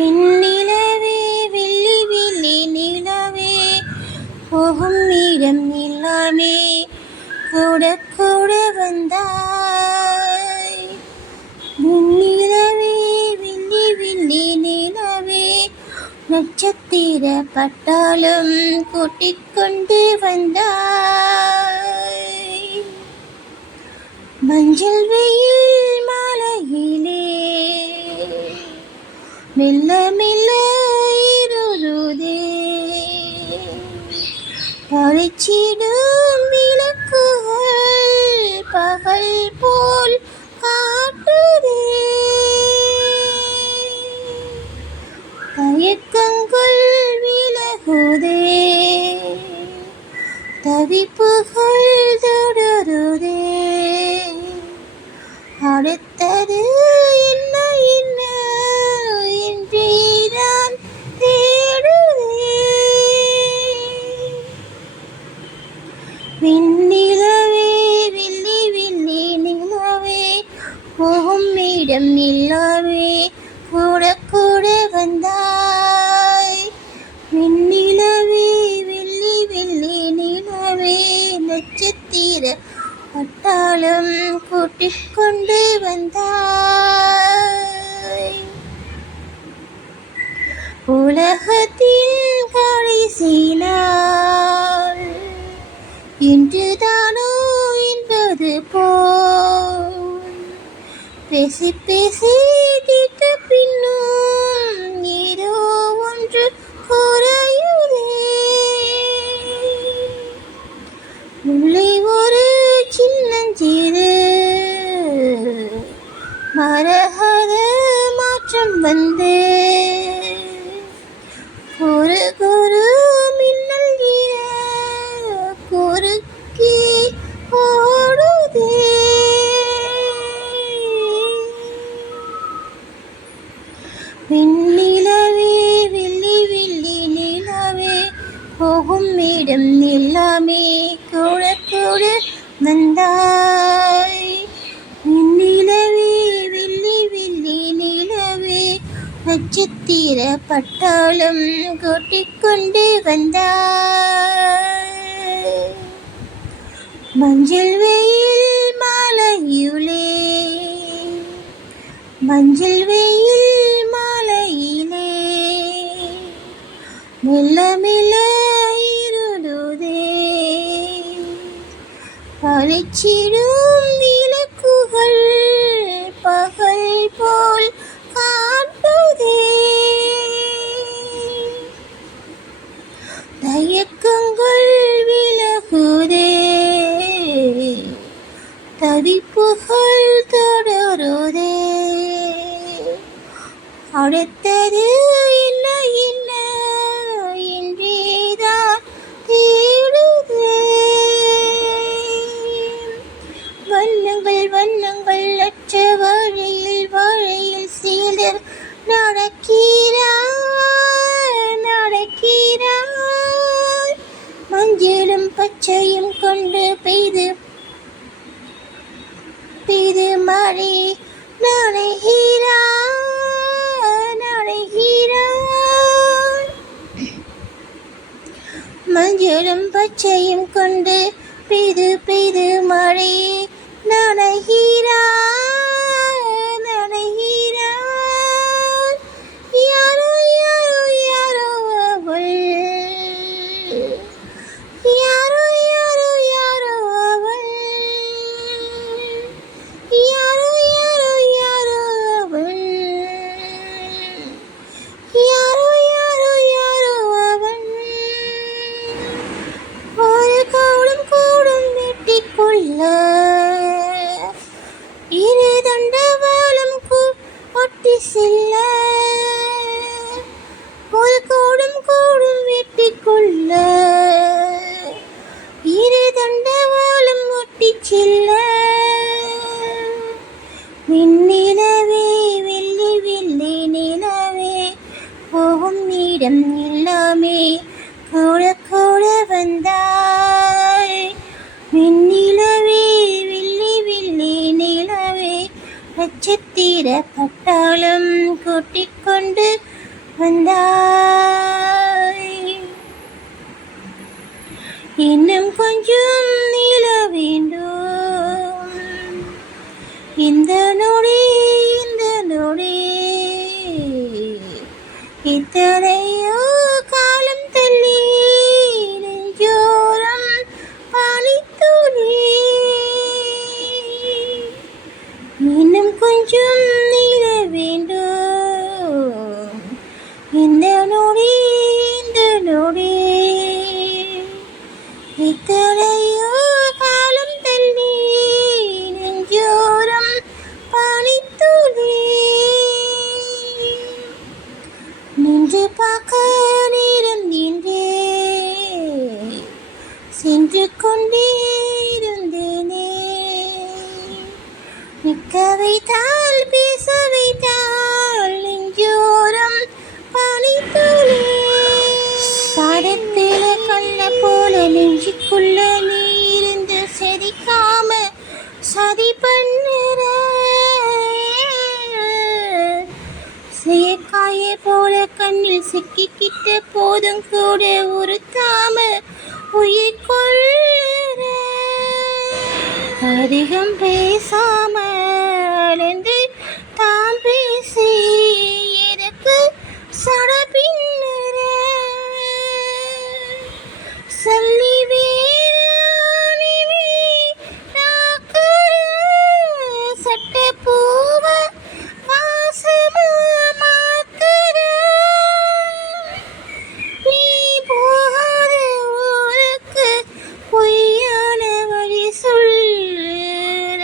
வெண்ணிலவே வெள்ளி வெள்ளி நிலவே போகும் இடம் எல்லாமே கூட கூட வந்தாய். வெண்ணிலவே வெள்ளி வெள்ளி நிலவே நட்சத்திர பட்டாளம் கூட்டிக் கொண்டு வந்தாய். மஞ்சள் வெயில் மாலையிலே மெல்ல மெல்ல இருளுதே, பளிச்சிடும் விளக்குகள் பகல் போல் காட்டுதே. தயக்கங்கள் விலகுதே, தவிப்புகள் தொடருதே. அடுத்தது என்ன என்ன என்றேதான் தேடுதே. வெண்ணிலவே வெள்ளி வெள்ளி நிலவே போகும் இடம் எல்லாமே கூட கூட வந்தாய். வெண்ணிலவே வெள்ளி வெள்ளி நிலவே நட்சத்திர பட்டாளம் கூட்டிக் கொண்டு வந்தாய். உலகத்தின் கடைசி நாள் இன்றுதானோ என்பது போல் பேசி பேசி தீட்ட பின்னும் ஏதோ ஒன்று குறையுதே. உள்ளே ஒரு சின்னஞ்சிறு மரகத மாற்றம் வந்து ஒரு குரு மின்னல் குறுக்கி ஓடுதே. வெண்ணிலவே வெள்ளி வெள்ளி நிலவே போகும் இடம் எல்லாமே கூட கூட வந்தாய். வெண்ணிலவே வெள்ளி வெள்ளி நிலவே நட்சத்திர பட்டாளம் கூட்டிக் கொண்டு வந்தாய். மஞ்சள் வெயில் மாலையிலே மஞ்சள் வெயில் மாலையிலே மெல்ல மெல்ல இருளுதே, பளிச்சிடும் விளக்குகள் பகல் போல் காட்டுதே. தயக்கங்கள் விலகுதே, தவிப்புகள் தொடருதே. அடுத்தது என்ன என்ன என்றேதான் தேடுதே. வண்ணங்கள் வண்ணங்கள் அற்ற வழியில் வழியில் சிலர் நடக்கிறார் நடக்கிறார். மஞ்சளும் பச்சையும் கொண்டு பெய்து பெய்து மழை நனைகிறார் நனைகிறார். மஞ்சளும் பச்சையும் கொண்டு பெய்து பெய்து மழை நனைகிறார் நனைகிறார். யாரோ யாரோ யாரோ அவள், யாரோ யாரோ யாரோ அவள், யாரோ யாரோ யாரோ அவள், யாரோ யாரோ யாரோ அவள். ஒரு கூடும் கூடும் வெட்டிக்கொள்ள இரு தண்டவாளம் ஒட்டி செல்ல. ஒரு கூடும் கூடும் வெட்டிக்கொள்ள இரு தண்டவாளம் ஒட்டி செல்ல. வெண்ணிலவே வெள்ளி வெள்ளி நிலவே போகும் இடம் எல்லாமே கூட கூட வந்தாய். வெண்ணிலவே வெள்ளி வெள்ளி நிலவே நட்சத்திர பட்டாளம் கூட்டிக் கொண்டு வந்தாய். இன்னும் கொஞ்சம் நீள வேண்டும் இந்த நொடி இந்த நொடி. இத்தனையோ காலம் தள்ளி நெஞ்சோரம் பனித்துளி. இன்னும் கொஞ்சம் நீள வேண்டும் இந்த நொடி இந்த நொடி. இத்தனையோ காலம் தள்ளி நெஞ்சோரம் பனித்துளி. நின்று பார்க்க நேரம் நின்றே சென்று கொண்டே இருந்தேனே. நிற்க வைத்தால் பேச வைத்தால் நெஞ்சோரம் பனித்துளி. சாரத்தில கண்ண போல நெஞ்சுக்குள்ள நீ இருந்து செதிக்காம சதி பண்ணுற. செயற்காய போல கண்ணில் சிக்கிக்கிட்ட போதும் கூட உறுத்தாம உயிர் கொள்ளுற. அதிகம் பேசாம அலைந்து தாம் பேசி எதற்கு சட பின்னுற. சொல்லி வீராணிவே நாக்கர சட்ட பூவ வாசமா மாத்துற. நீ போகாத ஊருக்கு பொய்யான வழி சொல்லுற.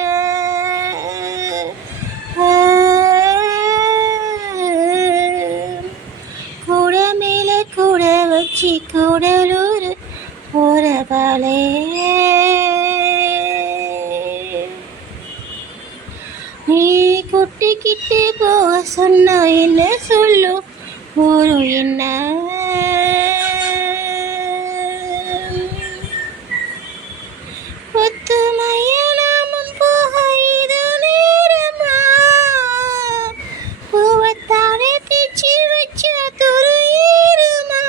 கூட மேல கூட வச்சு கூடலூர் போறவாளே. நீ குட்டிக்கிட்டு போக சொன்னா என்ன சொல்லும் ஊரும் என்ன. ஒத்துமைய நாமும் போக இது நேரமா. பூவத்தாலே தீச்சி வச்ச துரு ஏறுமா.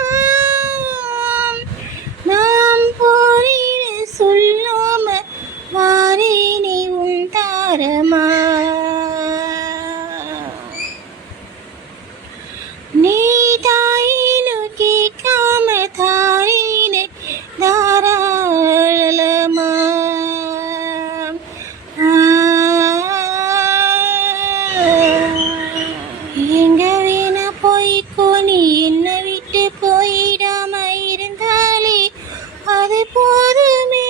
நாம் போறேன்னு சொல்லாம வாரேனே உன் தாரமா. நீ தாயினு கேட்காம தாரேனு தாராளமா. எங்க வேணா போய்க்கோ நீ என்ன விட்டு போயிடாம இருந்தாலே அது போதுமே.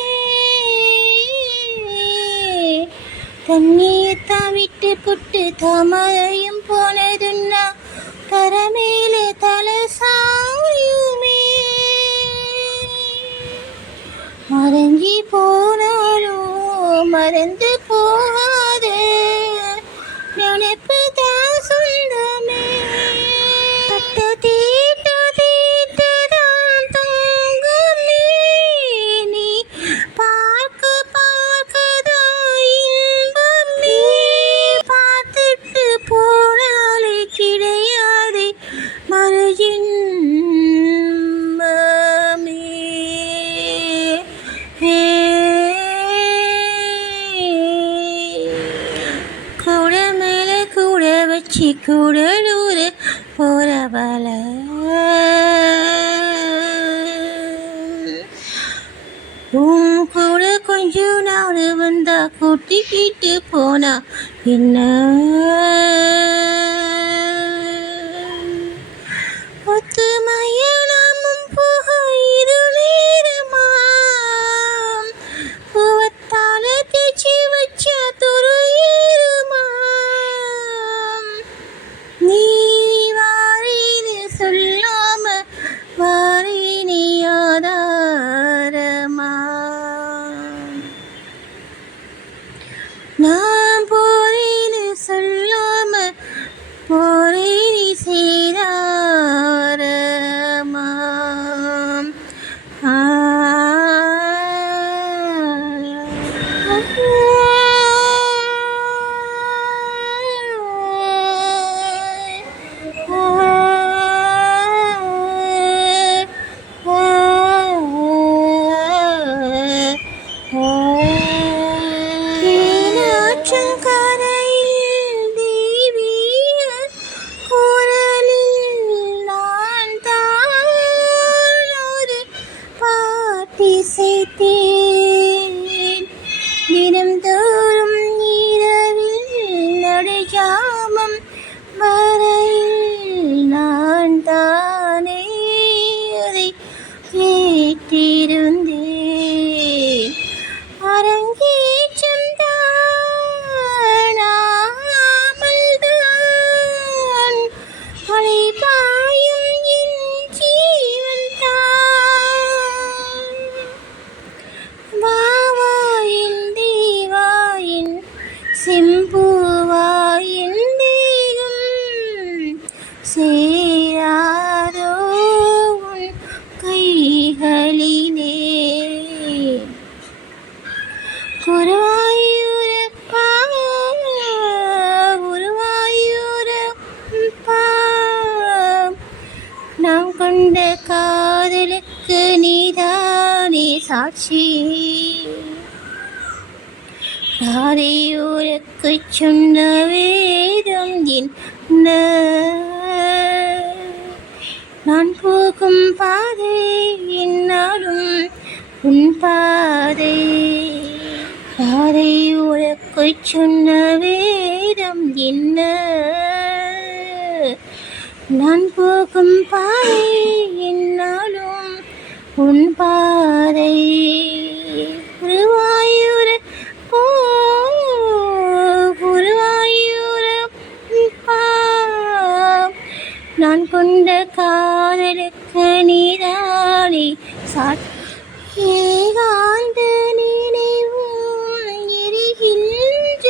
தண்ணியத்தான் விட்டு புட்டு தாமரையும் போனதுன்னா கரமேல தலை சாயுமே. மறைஞ்சி போனாலும் மறந்து போகாத நினைப்பு தான் சொந்தமே. பட்ட தீட்ட தீட்ட தான் தங்கமே. நீ பார்க்க பார்க்க தான் இன்பமே. பார்த்துட்டு போனாலே கிடையாது மறுஜென்மமே. கூட மேல கூட வச்சு கூடலூர் போறவள. உன் கூட கொஞ்சம் நாள் வந்தா கூட்டிக்கிட்டு போனா என்ன. ஒத்துமைய நாமும் போக இது நேரமா. பூவத்தால தேய்ச்சி வச்ச துரு ஏறுமா. நீ வாரேன்னு சொல்லாம வாரேனே ஆதாரமா. நான் போறேன்னு சொல்லாம போறேனே சேதாரமா. சேராதோ உன் கைகளிலே. குருவாயூரப்பா குருவாயூரப்பா, நாம் கொண்ட காதலுக்கு நீதானே சாட்சி. ராதையூருக்கு சொன்ன வேதம் என்ன, நான் போகும் பாதை என்னாலும் உன் பாதை. ராதையூருக்கு சொன்ன வேதம் என்ன, நான் போகும் பாதை என்னாலும் உன் பாதை. குருவாயூரப்பா குருவாயூரப்பா, நான் கொண்ட காதலுக்கு நீதானே சாட்சி. ஏகாந்த நினைவும் எரிகின்ற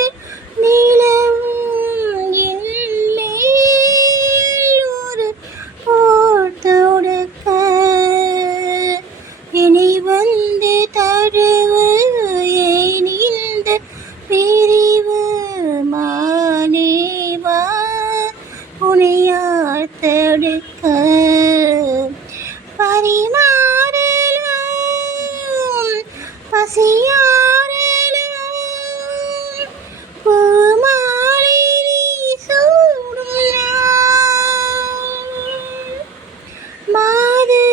நிலவும் என் மேல் ஒரு போர் தொடுக்க, இனி வந்து தழுவு ஏன் இந்த பிரிவு. மானேவா உன்னை யார் தடுக்க, பரிமாறலும் பசியாறலும் பூமாலை நீ சூடும் நாள். மாது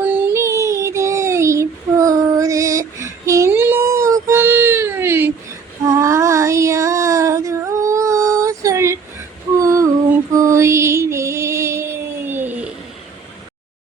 உன் மீது இப்போது என் முகம் பாயாதோ சொல் பூங்குயிலே.